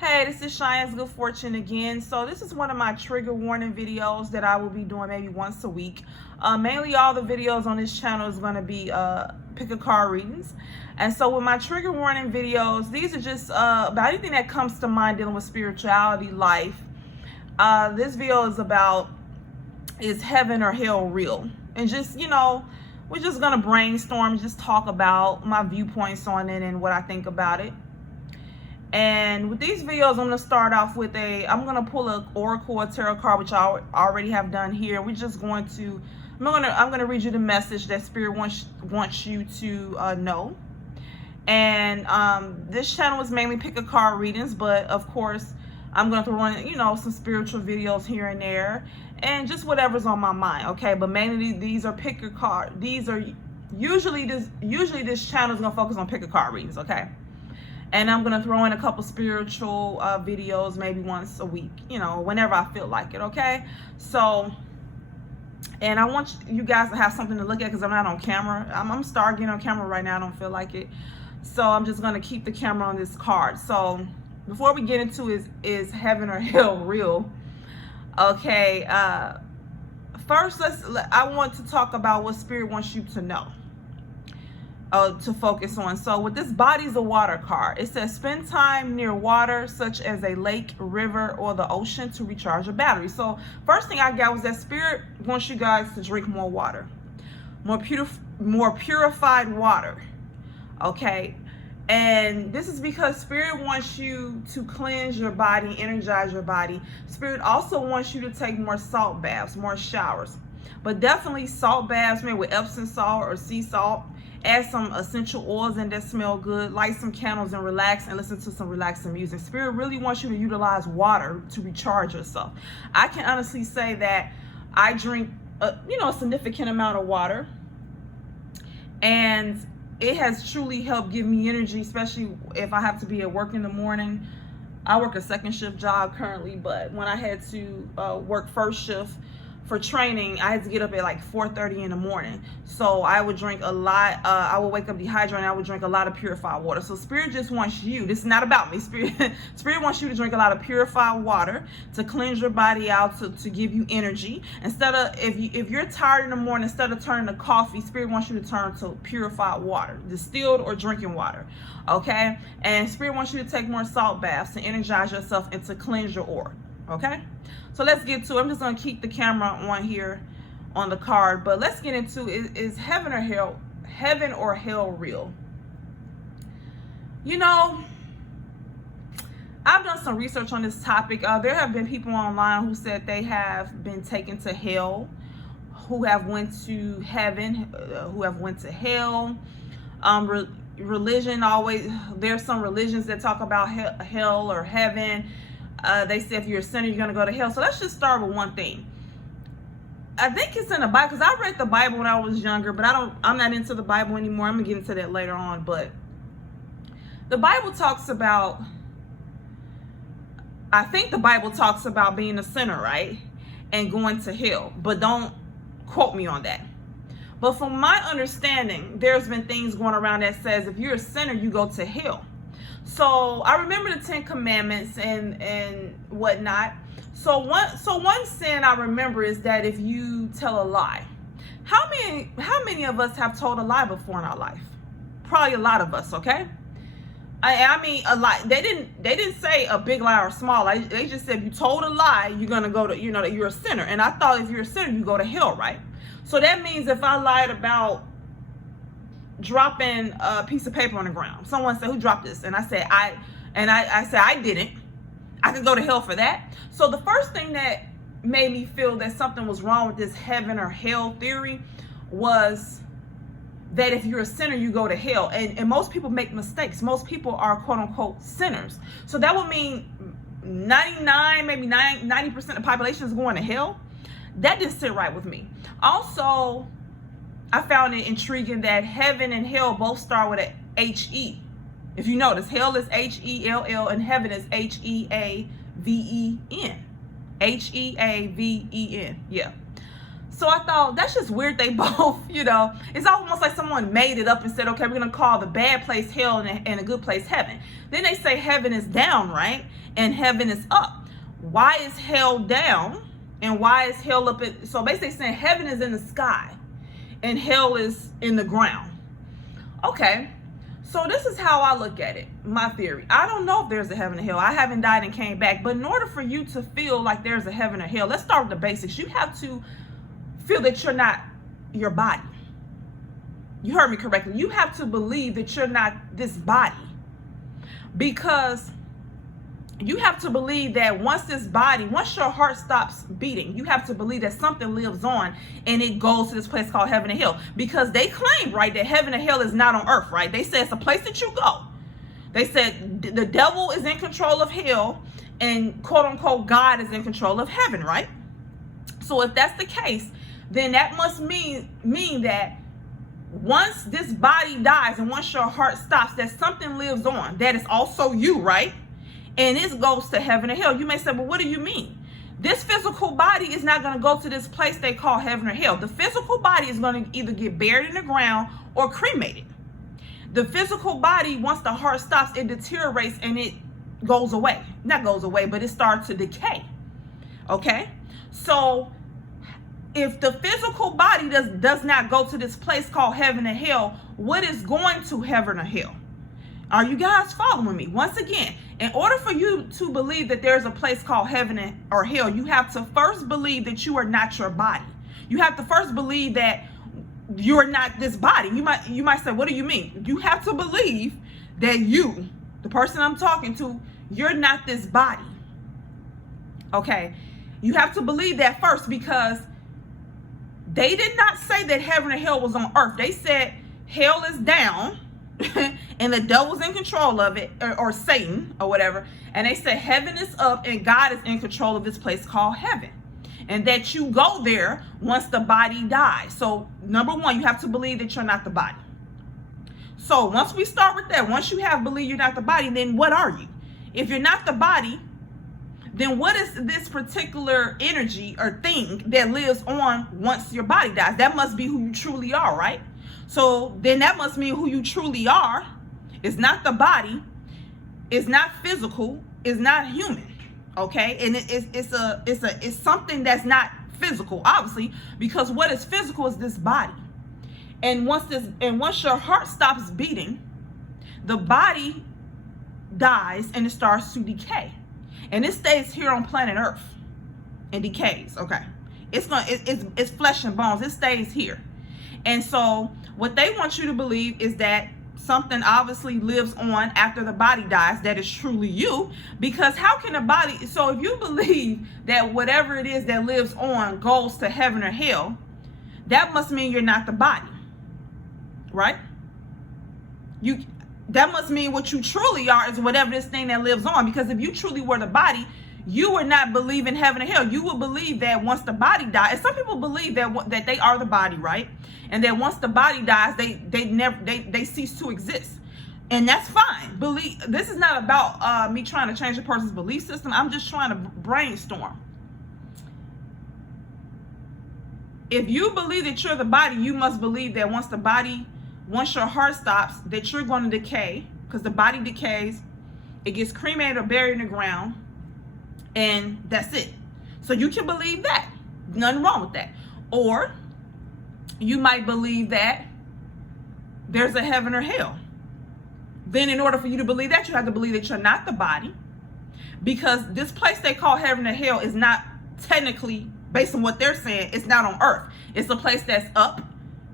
Hey, this is Cheyenne's Good Fortune again. So this is one of my trigger warning videos that I will be doing maybe once a week. Mainly all the videos on this channel is going to be pick a card readings. And so with my trigger warning videos, these are just about anything that comes to mind dealing with spirituality, life. This video is about, is heaven or hell real? And just, we're just going to brainstorm and just talk about my viewpoints on it and what I think about it. And with these videos, I'm going to start off with I'm going to pull an oracle or tarot card, which I already have done here. We're just going to, I'm going to read you the message that Spirit wants you to know. And this channel is mainly pick a card readings, but of course, I'm going to throw in, some spiritual videos here and there, and just whatever's on my mind, okay? But mainly these are pick a card. These are usually this channel is going to focus on pick a card readings, okay? And I'm going to throw in a couple spiritual videos maybe once a week, whenever I feel like it, okay? So, and I want you guys to have something to look at because I'm not on camera. I'm starting getting on camera right now. I don't feel like it. So I'm just going to keep the camera on this card. So before we get into is heaven or hell real? Okay, first I want to talk about what Spirit wants you to know. To focus on. So with this Bodies of Water card, it says spend time near water such as a lake, river, or the ocean to recharge your battery. So first thing I got was that Spirit wants you guys to drink more water, more purified water, okay? And this is because Spirit wants you to cleanse your body, energize your body. Spirit also wants you to take more salt baths, more showers, but definitely salt baths made with Epsom salt or sea salt. Add some essential oils in that smell good. Light some candles and relax and listen to some relaxing music. Spirit really wants you to utilize water to recharge yourself. I can honestly say that I drink, a significant amount of water, and it has truly helped give me energy, especially if I have to be at work in the morning. I work a second shift job currently, but when I had to work first shift for training, I had to get up at like 4:30 in the morning. So I would drink a lot. I would wake up dehydrated. I would drink a lot of purified water. So Spirit just wants you, this is not about me, Spirit wants you to drink a lot of purified water to cleanse your body out, to give you energy. Instead of, if you're tired in the morning, instead of turning to coffee, Spirit wants you to turn to purified water, distilled or drinking water, okay? And Spirit wants you to take more salt baths to energize yourself and to cleanse your aura, okay? So let's get to it. I'm just going to keep the camera on here on the card, but let's get into is heaven or hell real? I've done some research on this topic. There have been people online who said they have been taken to hell, who have went to heaven, who have went to hell. Religion always, there's some religions that talk about hell or heaven. They say if you're a sinner, you're going to go to hell. So let's just start with one thing. I think it's in the Bible, because I read the Bible when I was younger, but I'm not into the Bible anymore. I'm going to get into that later on. But the Bible talks about, I think the Bible talks about being a sinner, right? And going to hell. But don't quote me on that. But from my understanding, there's been things going around that says if you're a sinner, you go to hell. So I remember the 10 Commandments and whatnot. So one sin I remember is that if you tell a lie. How many of us have told a lie before in our life? Probably a lot of us, okay? I mean a lie. They didn't say a big lie or small lie. They just said if you told a lie, you're gonna go to, that you're a sinner. And I thought if you're a sinner, you go to hell, right? So that means if I lied about dropping a piece of paper on the ground, someone said, who dropped this? And I said I said I didn't, I could go to hell for that. So the first thing that made me feel that something was wrong with this heaven or hell theory was that if you're a sinner, you go to hell. And most people make mistakes. Most people are quote unquote sinners. So that would mean 99, maybe 90% of the population is going to hell. That didn't sit right with me. Also, I found it intriguing that heaven and hell both start with a H-E. If you notice, hell is H-E-L-L and heaven is H-E-A-V-E-N. H-E-A-V-E-N. Yeah. So I thought, that's just weird. They both, it's almost like someone made it up and said, okay, we're going to call the bad place hell and a good place heaven. Then they say heaven is down, right? and heaven is up. Why is hell down and why is hell up? So basically saying heaven is in the sky and hell is in the ground. Okay, so this is how I look at it, my theory. I don't know if there's a heaven or hell. I haven't died and came back. But in order for you to feel like there's a heaven or hell, let's start with the basics. You have to feel that you're not your body. You heard me correctly. You have to believe that you're not this body. Because you have to believe that once your heart stops beating, you have to believe that something lives on and it goes to this place called heaven and hell. Because they claim, right, that heaven and hell is not on earth, right? They say it's a place that you go. They said the devil is in control of hell and quote unquote God is in control of heaven, right? So if that's the case, then that must mean that once this body dies and once your heart stops, that something lives on that is also you, right? And it goes to heaven and hell. You may say, well, what do you mean? This physical body is not going to go to this place they call heaven or hell. The physical body is going to either get buried in the ground or cremated. The physical body, once the heart stops, it deteriorates and it goes away. Not goes away, but it starts to decay. Okay? So if the physical body does not go to this place called heaven and hell, what is going to heaven or hell? Are you guys following me? Once again, in order for you to believe that there's a place called heaven or hell, you have to first believe that you are not your body. You have to first believe that you're not this body. You might say, what do you mean? You have to believe that you, the person I'm talking to, you're not this body. Okay? You have to believe that first, because they did not say that heaven or hell was on earth. They said hell is down and the devil's in control of it, or Satan or whatever. And they said heaven is up and God is in control of this place called heaven. And that you go there once the body dies. So number one, you have to believe that you're not the body. So once we start with that, once you have believed you're not the body, then what are you? If you're not the body, then what is this particular energy or thing that lives on once your body dies? That must be who you truly are, right? So then that must mean who you truly are is not the body, is not physical, is not human, okay? And it's something that's not physical, obviously, because what is physical is this body. And once your heart stops beating, the body dies and it starts to decay. And it stays here on planet Earth and decays, okay? It's flesh and bones. It stays here. And so what they want you to believe is that something obviously lives on after the body dies that is truly you, because how can a body, so if you believe that whatever it is that lives on goes to heaven or hell, that must mean you're not the body, right? That must mean what you truly are is whatever this thing that lives on, because if you truly were the body, you would not believe in heaven or hell. You would believe that once the body dies, and some people believe that they are the body, right? And that once the body dies, they cease to exist. And that's fine. This is not about me trying to change a person's belief system. I'm just trying to brainstorm. If you believe that you're the body, you must believe that once your heart stops, that you're going to decay, because the body decays, it gets cremated or buried in the ground, and that's it. So you can believe that. Nothing wrong with that. Or you might believe that there's a heaven or hell. Then in order for you to believe that, you have to believe that you're not the body, because this place they call heaven or hell is not technically, based on what they're saying, it's not on earth. It's a place that's up,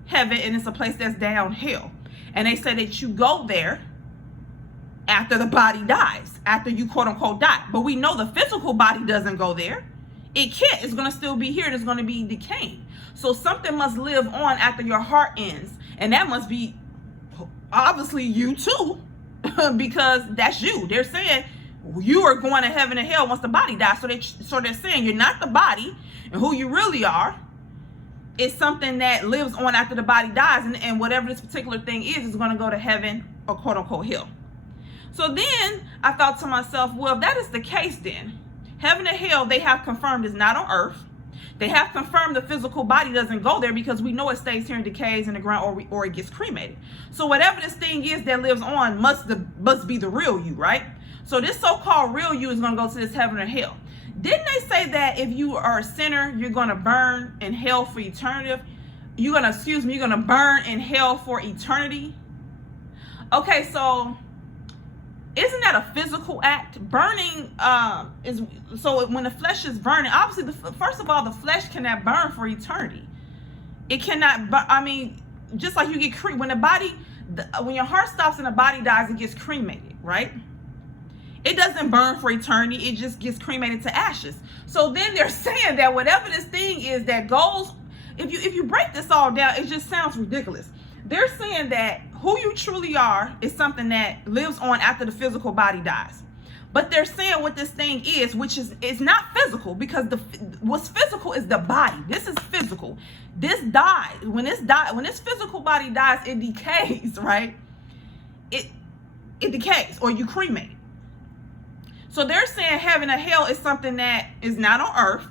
heaven, and it's a place that's down, hell. And they say that you go there after the body dies, after you quote unquote die. But we know the physical body doesn't go there. It can't. It's going to still be here and it's going to be decaying. So something must live on after your heart ends, and that must be obviously you too, because that's you. They're saying you are going to heaven and hell once the body dies. So they're saying you're not the body, and who you really are is something that lives on after the body dies, and whatever this particular thing is going to go to heaven or quote unquote hell. So then I thought to myself, well, if that is the case, then heaven and hell, they have confirmed is not on earth. They have confirmed the physical body doesn't go there, because we know it stays here and decays in the ground, or it gets cremated. So whatever this thing is that lives on must be the real you, right? So this so-called real you is going to go to this heaven or hell. Didn't they say that if you are a sinner, you're going to burn in hell for eternity? You're going to burn in hell for eternity? Okay, so isn't that a physical act? Burning is, so when the flesh is burning, obviously, first of all, the flesh cannot burn for eternity. It cannot, I mean, just like you get when the body, when your heart stops and the body dies, it gets cremated, right? It doesn't burn for eternity. It just gets cremated to ashes. So then they're saying that whatever this thing is that goes, if you break this all down, it just sounds ridiculous. They're saying that who you truly are is something that lives on after the physical body dies. But they're saying what this thing is, which is not physical, because what's physical is the body. This is physical. This died. When this physical body dies, it decays, right? It decays, or you cremate. So they're saying heaven or hell is something that is not on earth.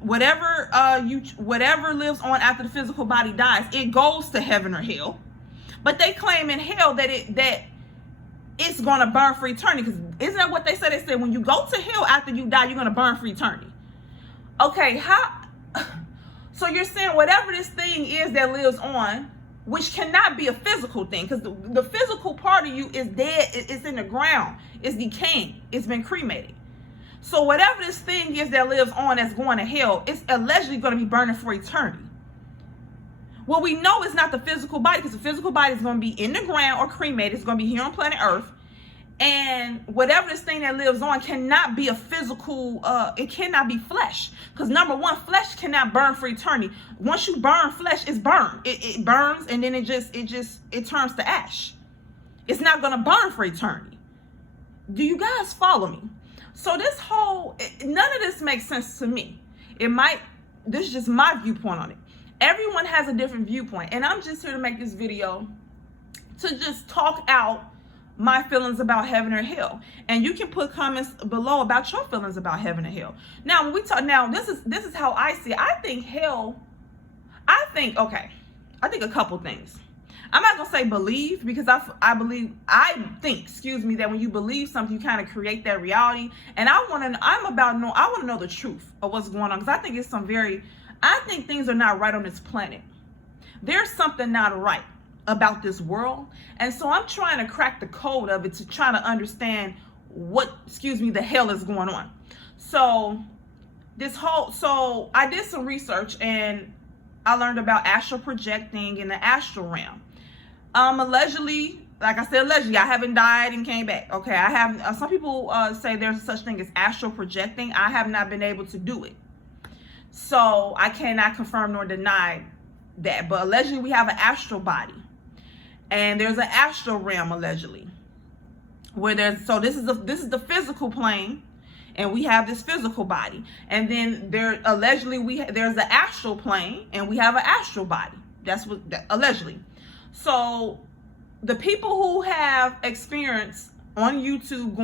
Whatever lives on after the physical body dies, it goes to heaven or hell. But they claim in hell that it's gonna burn for eternity. Because isn't that what they said? They said when you go to hell after you die, you're gonna burn for eternity. Okay, so you're saying whatever this thing is that lives on, which cannot be a physical thing, because the physical part of you is dead, it's in the ground, it's decaying, it's been cremated. So whatever this thing is that lives on that's going to hell, it's allegedly going to be burning for eternity. Well, we know it's not the physical body, because the physical body is going to be in the ground or cremated. It's going to be here on planet Earth. And whatever this thing that lives on cannot be a physical, it cannot be flesh. Because number one, flesh cannot burn for eternity. Once you burn flesh, it's burned. It burns, and then it turns to ash. It's not going to burn for eternity. Do you guys follow me? So none of this makes sense to me. This is just my viewpoint on it. Everyone has a different viewpoint, and I'm just here to make this video to just talk out my feelings about heaven or hell. And you can put comments below about your feelings about heaven or hell. Now, when we talk, this is how I see it. I think a couple things. I'm not gonna say believe, because I think that when you believe something, you kind of create that reality. And I want to know the truth of what's going on, because I think I think things are not right on this planet. There's something not right about this world, and so I'm trying to crack the code of it to try to understand what the hell is going on. So I did some research, and I learned about astral projecting in the astral realm. Allegedly, like I said, allegedly, I haven't died and came back. Okay, I have. Some people say there's such thing as astral projecting. I have not been able to do it, so I cannot confirm nor deny that. But allegedly, we have an astral body, and there's an astral realm allegedly, where this is the physical plane, and we have this physical body, and then there's the astral plane, and we have an astral body. That's what allegedly. So the people who have experience on YouTube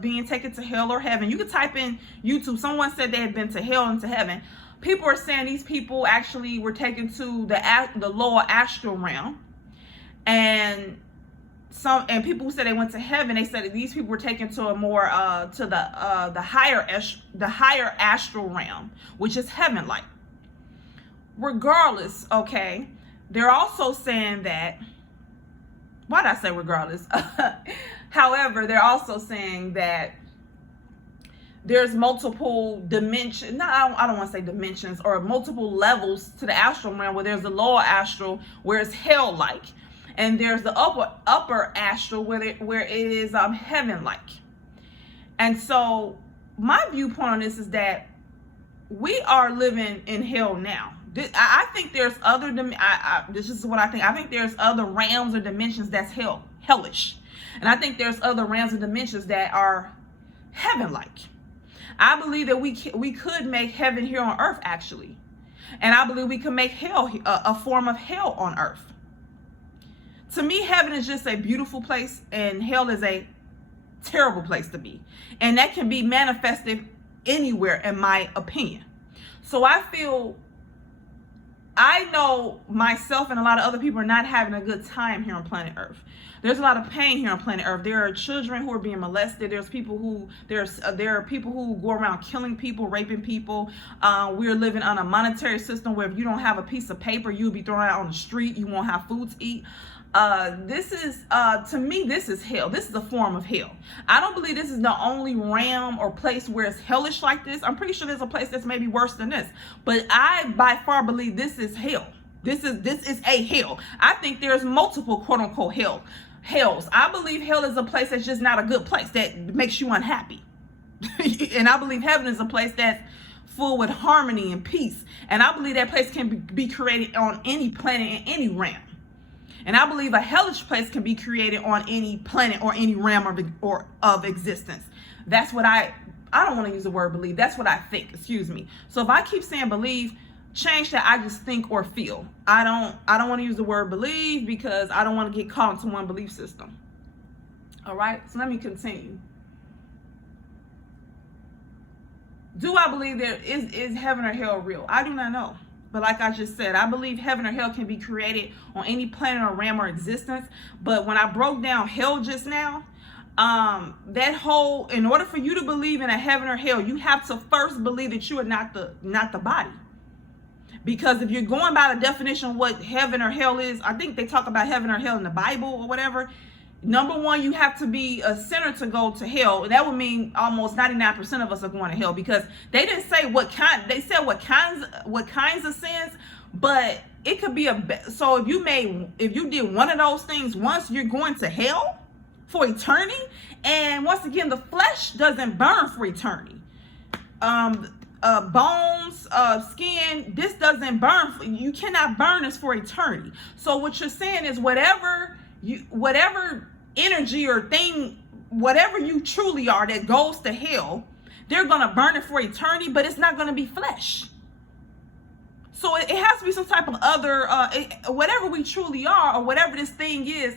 being taken to hell or heaven, you could type in YouTube. Someone said they had been to hell and to heaven. People are saying these people actually were taken to the lower astral realm, and people who said they went to heaven, they said that these people were taken to a more to the higher astral realm, which is heaven-like. Regardless, okay. They're also saying that, why did I say regardless? However, they're also saying that there's multiple dimensions, I don't want to say dimensions, or multiple levels to the astral realm, where there's the lower astral, where it's hell-like, and there's the upper astral, where it is heaven-like. And so my viewpoint on this is that we are living in hell now. I think there's other, this is what I think. I think there's other realms or dimensions that's hellish. And I think there's other realms and dimensions that are heaven-like. I believe that we could make heaven here on earth, actually. And I believe we can make hell a form of hell on earth. To me, heaven is just a beautiful place, and hell is a terrible place to be. And that can be manifested anywhere, in my opinion. So I feel I know myself and a lot of other people are not having a good time here on planet Earth. There's a lot of pain here on planet Earth. There are children who are being molested. There are people who go around killing people, raping people. We're living on a monetary system where if you don't have a piece of paper, you'll be thrown out on the street. You won't have food to eat. To me, this is hell. This is a form of hell. I don't believe this is the only realm or place where it's hellish like this. I'm pretty sure there's a place that's maybe worse than this, but I by far believe this is hell. This is a hell. I think there's multiple quote unquote hells. I believe hell is a place that's just not a good place that makes you unhappy. And I believe heaven is a place that's full with harmony and peace. And I believe that place can be created on any planet in any realm. And I believe a hellish place can be created on any planet or any realm of existence. That's what I don't want to use the word believe. That's what I think, excuse me. So if I keep saying believe, change that I just think or feel. I don't want to use the word believe because I don't want to get caught into one belief system. All right, so let me continue. Do I believe there is heaven or hell real? I do not know. But like I just said, I believe heaven or hell can be created on any planet or realm or existence. But when I broke down hell just now, in order for you to believe in a heaven or hell, you have to first believe that you are not the body. Because if you're going by the definition of what heaven or hell is, I think they talk about heaven or hell in the Bible or whatever. Number one, you have to be a sinner to go to hell. That would mean almost 99% of us are going to hell, because they didn't say what kind. They said what kinds of sins, but it could be so if you did one of those things once, you're going to hell for eternity. And once again, the flesh doesn't burn for eternity. Bones, skin, this doesn't burn. You cannot burn this for eternity. So what you're saying is whatever energy or thing, whatever you truly are that goes to hell, they're going to burn it for eternity, but it's not going to be flesh. So it has to be some type of other, whatever we truly are, or whatever this thing is,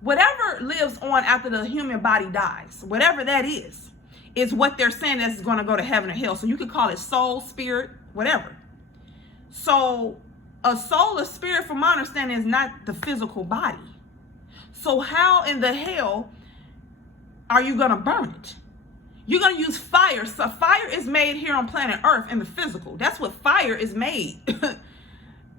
whatever lives on after the human body dies, whatever that is what they're saying that's going to go to heaven or hell. So you could call it soul, spirit, whatever. So a soul or spirit, from my understanding, is not the physical body. So how in the hell are you going to burn it? You're going to use fire. So fire is made here on planet Earth in the physical. That's what fire is made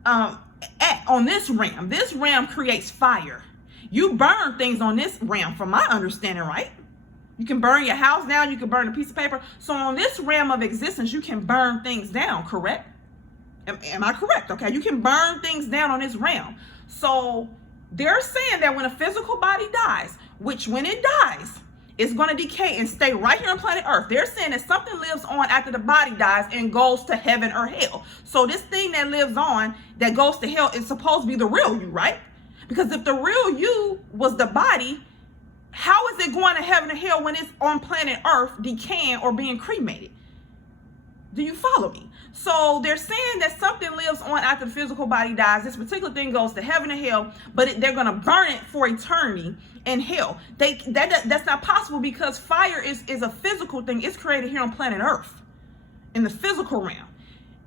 on this realm. This realm creates fire. You burn things on this realm, from my understanding, right? You can burn your house down. You can burn a piece of paper. So on this realm of existence, you can burn things down, correct? Am I correct? Okay, you can burn things down on this realm. So they're saying that when a physical body dies, which when it dies, it's going to decay and stay right here on planet Earth. They're saying that something lives on after the body dies and goes to heaven or hell. So this thing that lives on that goes to hell is supposed to be the real you, right? Because if the real you was the body, how is it going to heaven or hell when it's on planet Earth decaying or being cremated? Do you follow me? So they're saying that something lives on after the physical body dies. This particular thing goes to heaven or hell, but they're going to burn it for eternity in hell. That's not possible, because fire is a physical thing. It's created here on planet Earth in the physical realm.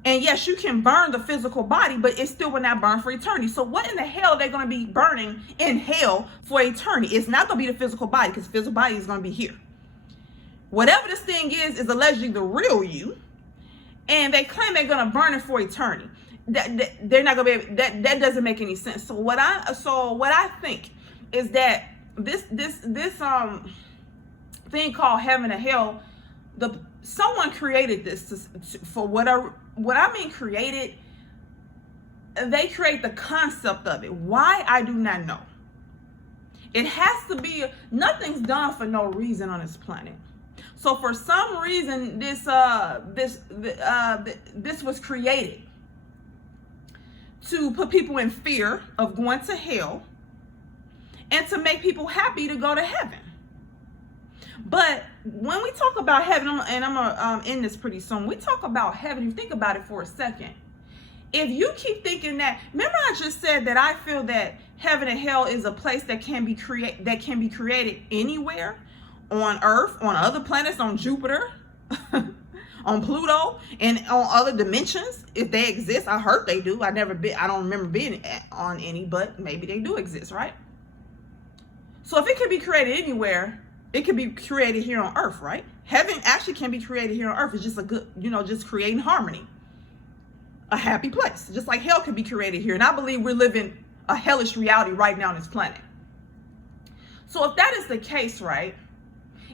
And yes, you can burn the physical body, but it still will not burn for eternity. So what in the hell are they going to be burning in hell for eternity? It's not going to be the physical body, because the physical body is going to be here. Whatever this thing is allegedly the real you. And they claim they're gonna burn it for eternity. They're not gonna be able, that doesn't make any sense. So what I think is that this thing called heaven and hell, someone created this for what I mean created. They create the concept of it. Why, I do not know. It has to be, nothing's done for no reason on this planet. So for some reason, this was created to put people in fear of going to hell and to make people happy to go to heaven. But when we talk about heaven, and I'm gonna end this pretty soon. We talk about heaven. You think about it for a second. If you keep thinking that, remember I just said that I feel that heaven and hell is a place that can be created anywhere. On Earth, on other planets, on Jupiter, on Pluto and on other dimensions, if they exist. I heard they do. I don't remember being on any, but maybe they do exist, right? So if it can be created anywhere, it can be created here on earth, right? Heaven actually can be created here on earth. It's just a good, just creating harmony, a happy place. Just like hell can be created here. And I believe we're living a hellish reality right now on this planet. So if that is the case, right,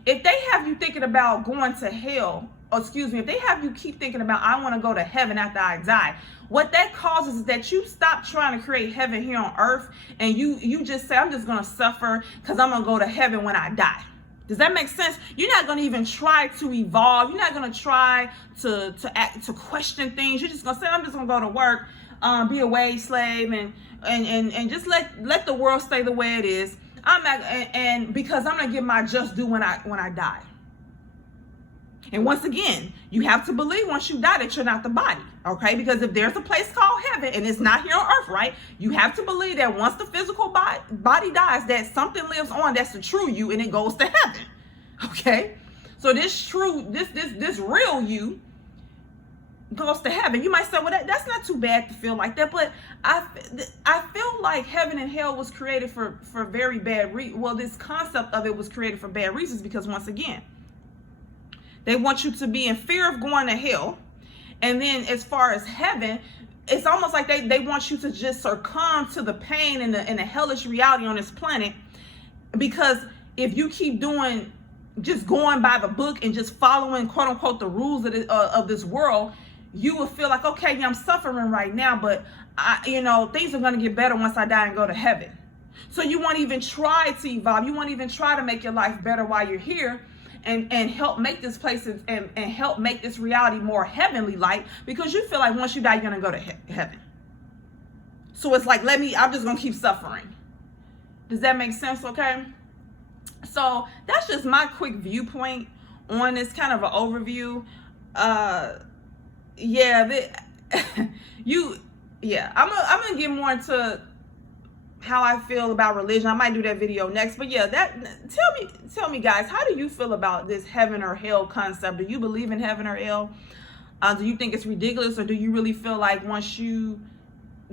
if they have you thinking about going to hell, if they have you keep thinking about, I want to go to heaven after I die, what that causes is that you stop trying to create heaven here on earth, and you just say, I'm just going to suffer because I'm going to go to heaven when I die. Does that make sense? You're not going to even try to evolve. You're not going to try to question things. You're just going to say, I'm just going to go to work, be a wage slave, and just let the world stay the way it is. I'm not, and because I'm going to get my just due when I die. And once again, you have to believe once you die that you're not the body, okay? Because if there's a place called heaven and it's not here on earth, right? You have to believe that once the physical body dies, that something lives on that's the true you, and it goes to heaven, okay? So this real you goes to heaven. You might say, well, that's not too bad to feel like that, but I feel like heaven and hell was created for very bad reasons. Well, this concept of it was created for bad reasons, because once again, they want you to be in fear of going to hell. And then as far as heaven, it's almost like they want you to just succumb to the pain and the hellish reality on this planet. Because if you keep just going by the book and just following, quote unquote, the rules of this world, you will feel like, okay, yeah, I'm suffering right now, but things are going to get better once I die and go to heaven. So you won't even try to evolve. You won't even try to make your life better while you're here. And help make this place and help make this reality more heavenly like, because you feel like once you die, you're going to go to heaven. So it's like, I'm just going to keep suffering. Does that make sense? Okay. So that's just my quick viewpoint on this, kind of an overview. I'm going to get more into how I feel about religion. I might do that video next, but yeah, tell me guys, how do you feel about this heaven or hell concept? Do you believe in heaven or hell? Do you think it's ridiculous, or do you really feel like once you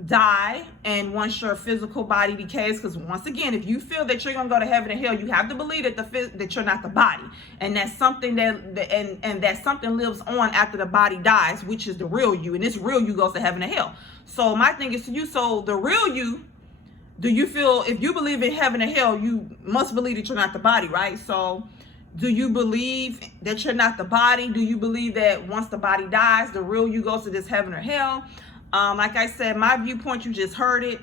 die and once your physical body decays, because once again, if you feel that you're gonna go to heaven and hell, you have to believe that you're not the body, and that's something that something lives on after the body dies, which is the real you, and this real you goes to heaven and hell. So my thing is to you, so the real you, do you feel, if you believe in heaven and hell, you must believe that you're not the body, right? So do you believe that you're not the body? Do you believe that once the body dies, the real you goes to this heaven or hell? Like I said, my viewpoint, you just heard it.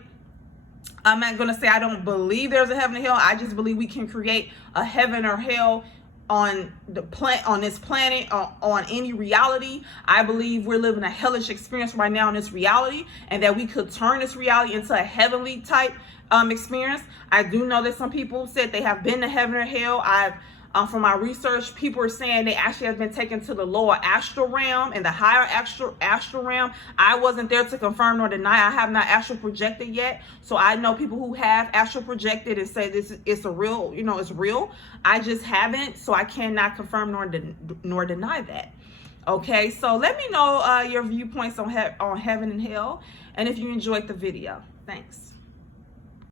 I'm not going to say I don't believe there's a heaven and hell. I just believe we can create a heaven or hell on this planet, on any reality. I believe we're living a hellish experience right now in this reality, and that we could turn this reality into a heavenly type experience. I do know that some people said they have been to heaven or hell. From my research, people are saying they actually have been taken to the lower astral realm and the higher astral realm. I wasn't there to confirm nor deny. I have not astral projected yet. So I know people who have astral projected and say it's a real, it's real. I just haven't, so I cannot confirm nor deny that. Okay, so let me know your viewpoints on heaven and hell, and if you enjoyed the video. Thanks.